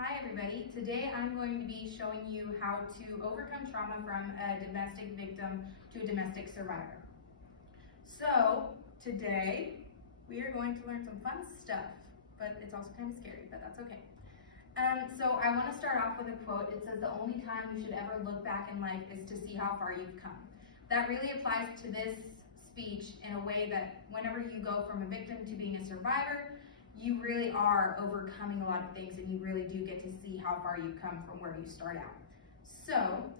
Hi everybody, today I'm going to be showing you how to overcome trauma from a domestic victim to a domestic survivor. So today we are going to learn some fun stuff, but it's also kind of scary, but that's okay. So I want to start off with a quote. It says, "The only time you should ever look back in life is to see how far you've come." That really applies to this speech in a way that whenever you go from a victim to being a survivor, you really are overcoming a lot of things, and you really do get to see how far you've come from where you start out. So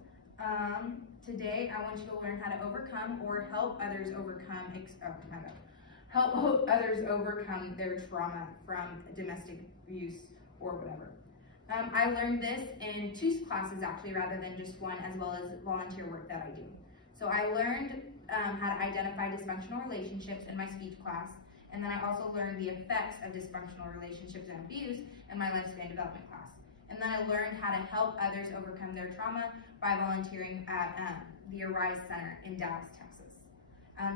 today I want you to learn how to overcome or help others overcome their trauma from domestic abuse or whatever. I learned this in 2 classes actually, rather than just one, as well as volunteer work that I do. So I learned how to identify dysfunctional relationships in my speech class, and then I also learned the effects of dysfunctional relationships and abuse in my lifespan development class. And then I learned how to help others overcome their trauma by volunteering at the Arise Center in Dallas, Texas.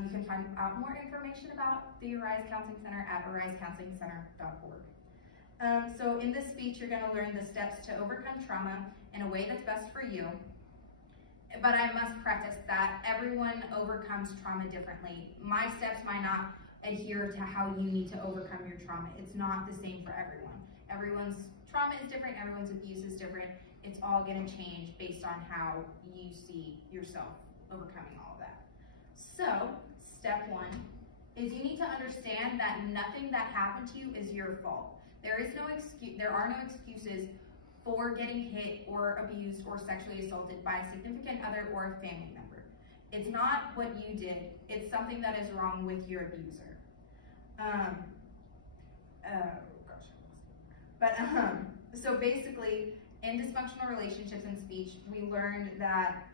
You can find out more information about the Arise Counseling Center at arisecounselingcenter.org. So in this speech, you're going to learn the steps to overcome trauma in a way that's best for you. But I must preface that everyone overcomes trauma differently. My steps might not adhere to how you need to overcome your trauma. It's not the same for everyone. Everyone's trauma is different, everyone's abuse is different. It's all going to change based on how you see yourself overcoming all of that. So, step 1 is you need to understand that nothing that happened to you is your fault. There are no excuses for getting hit or abused or sexually assaulted by a significant other or a family member. It's not what you did, it's something that is wrong with your abuser. So basically, in dysfunctional relationships and speech, we learned that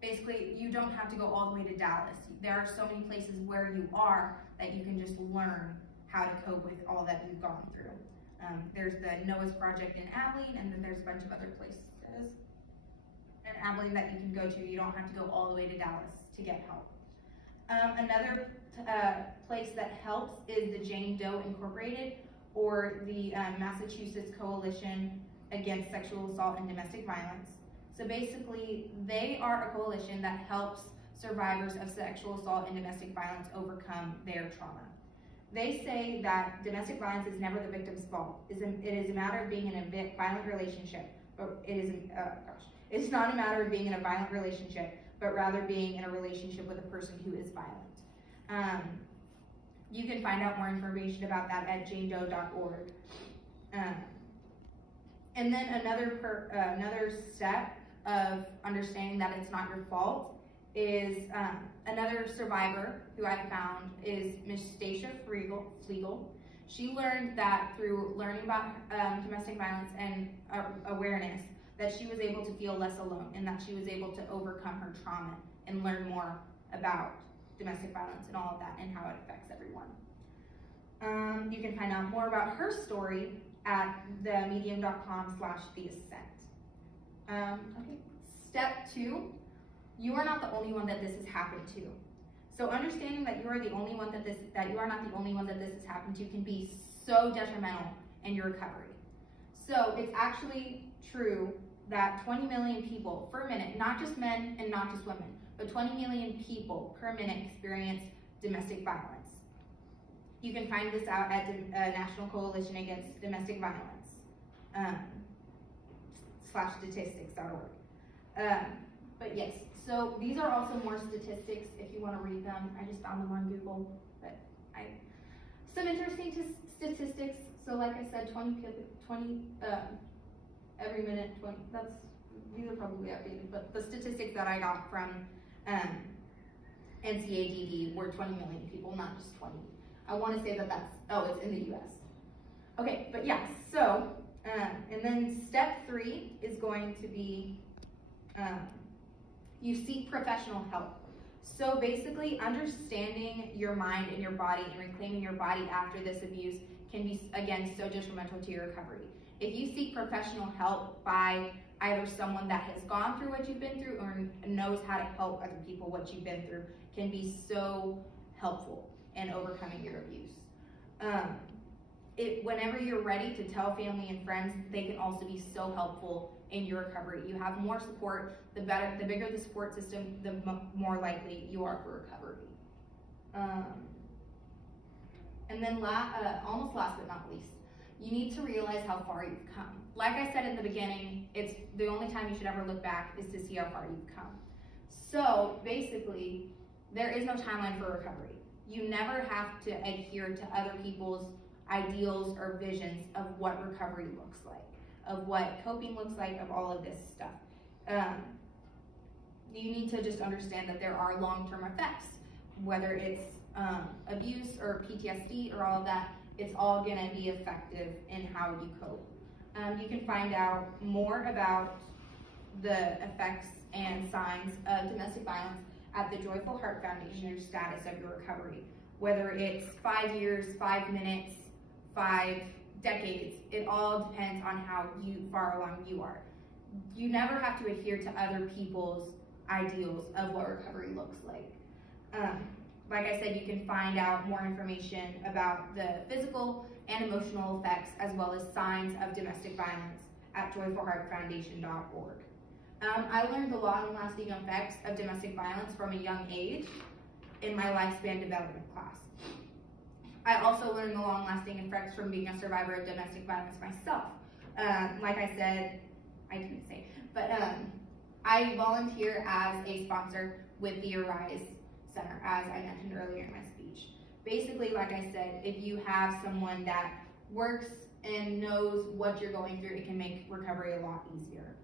basically you don't have to go all the way to Dallas. There are so many places where you are that you can just learn how to cope with all that you've gone through. There's the Noah's Project in Abilene, and then there's a bunch of other places in Abilene that you can go to. You don't have to go all the way to Dallas to get help. Another place that helps is the Jane Doe Incorporated, or the Massachusetts Coalition Against Sexual Assault and Domestic Violence. So basically, they are a coalition that helps survivors of sexual assault and domestic violence overcome their trauma. They say that domestic violence is never the victim's fault. It is a matter of being in a violent relationship, but it's not a matter of being in a violent relationship, but rather being in a relationship with a person who is violent. You can find out more information about that at janedoe.org. And then another step of understanding that it's not your fault is another survivor who I found is Miss Stacia Flegel. She learned that through learning about domestic violence and awareness, that she was able to feel less alone, and that she was able to overcome her trauma and learn more about domestic violence and all of that and how it affects everyone. You can find out more about her story at themedium.com/theascent. Okay. Step 2, you are not the only one that this has happened to. So understanding that you are not the only one that this has happened to can be so detrimental in your recovery. So it's actually true that 20 million people per minute, not just men and not just women, but 20 million people per minute experience domestic violence. You can find this out at the National Coalition Against Domestic Violence, /statistics.org. But yes, so these are also more statistics if you want to read them. I just found them on Google, but some interesting statistics. So like I said, 20 every minute, 20, these are probably outdated, but the statistics that I got from NCADD were 20 million people, not just 20. I want to say that it's in the US. Okay, but yeah, so, and then step 3 is going to be, you seek professional help. So basically, understanding your mind and your body and reclaiming your body after this abuse can be, again, so detrimental to your recovery. If you seek professional help by either someone that has gone through what you've been through or knows how to help other people what you've been through, can be so helpful in overcoming your abuse. whenever you're ready to tell family and friends, they can also be so helpful in your recovery. You have more support, the bigger the support system, the more likely you are for recovery. And then almost last but not least, you need to realize how far you've come. Like I said in the beginning, it's the only time you should ever look back is to see how far you've come. So basically, there is no timeline for recovery. You never have to adhere to other people's ideals or visions of what recovery looks like, of what coping looks like, of all of this stuff. You need to just understand that there are long-term effects, whether it's abuse or PTSD or all of that. It's all gonna be effective in how you cope. You can find out more about the effects and signs of domestic violence at the Joyful Heart Foundation, your status of your recovery. Whether it's 5 years, 5 minutes, 5 decades, it all depends on how far along you are. You never have to adhere to other people's ideals of what recovery looks like. Like I said, you can find out more information about the physical and emotional effects as well as signs of domestic violence at joyfulheartfoundation.org. I learned the long-lasting effects of domestic violence from a young age in my lifespan development class. I also learned the long-lasting effects from being a survivor of domestic violence myself. Like I said, I didn't say, but I volunteer as a sponsor with the Arise Center, as I mentioned earlier in my speech. Basically, like I said, if you have someone that works and knows what you're going through, it can make recovery a lot easier.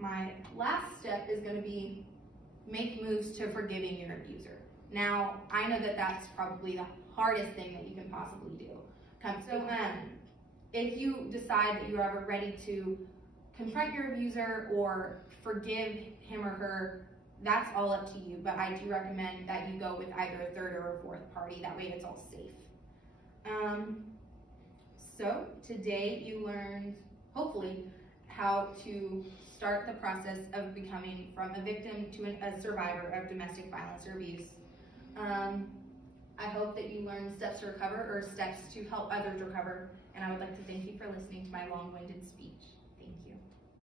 My last step is going to be make moves to forgiving your abuser. Now, I know that that's probably the hardest thing that you can possibly do. So if you decide that you're ever ready to confront your abuser or forgive him or her, that's all up to you, but I do recommend that you go with either a third or a fourth party. That way it's all safe. So today you learned, hopefully, how to start the process of becoming from a victim to a survivor of domestic violence or abuse. I hope that you learned steps to recover or steps to help others recover, and I would like to thank you for listening to my long-winded speech.